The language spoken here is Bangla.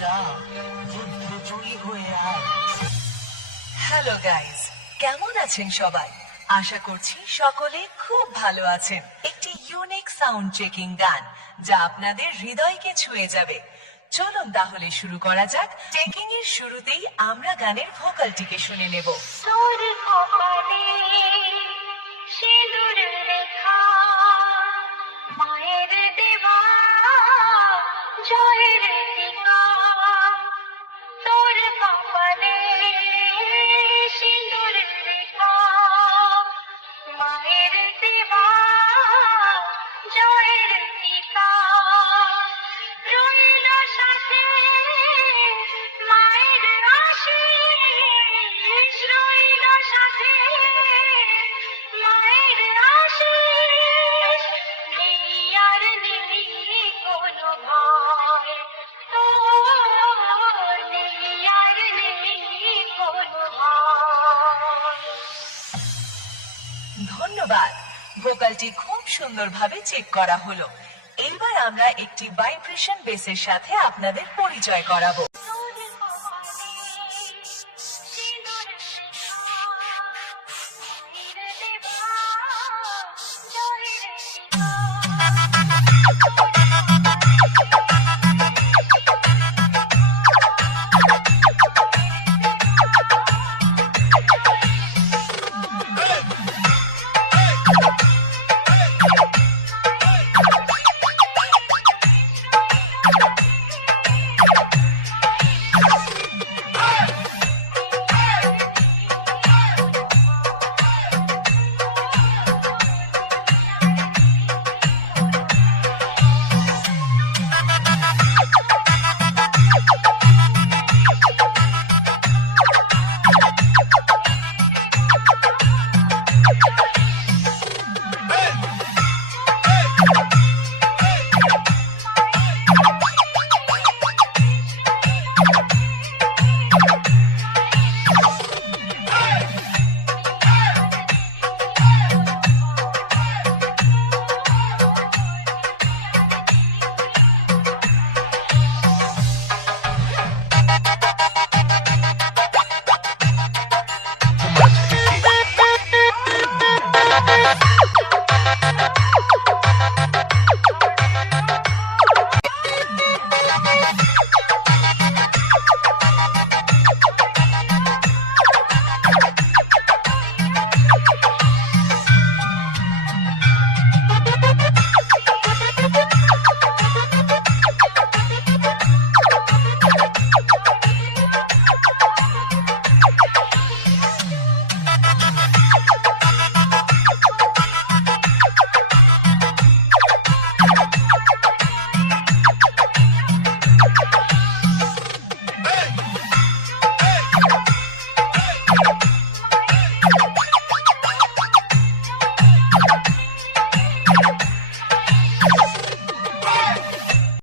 যা যুদ্ধে জয়ী হয়ে আয়। হ্যালো গাইস, কেমন আছেন সবাই? আশা করছি সকলে খুব ভালো আছেন। একটি ইউনিক সাউন্ড চেকিং গান যা আপনাদের হৃদয়কে ছুঁয়ে যাবে। চলুন তাহলে শুরু করা যাক। চেকিং এর শুরুতেই আমরা গানের ভোকালটিকে শুনে নেব। তোর কপালে সিঁদুর রেখা, মায়ের দেওয়া জয়ের টিকা। তোর কপালে সিঁদুর রেখা, মায়ের দেওয়া জয়ের টিকা। রইল সাথে মায়ের আশিস, রইল সাথে মায়ের আশিস। নেই আর নেই কোনো ভয়, ও নেই আর নেই কোনো ভয়। ধন্যবাদ। ভোকালটি খুব সুন্দরভাবে চেক করা হলো। এবার আমরা একটি ভাইব্রেশন বেসের সাথে আপনাদের পরিচয় করাবো।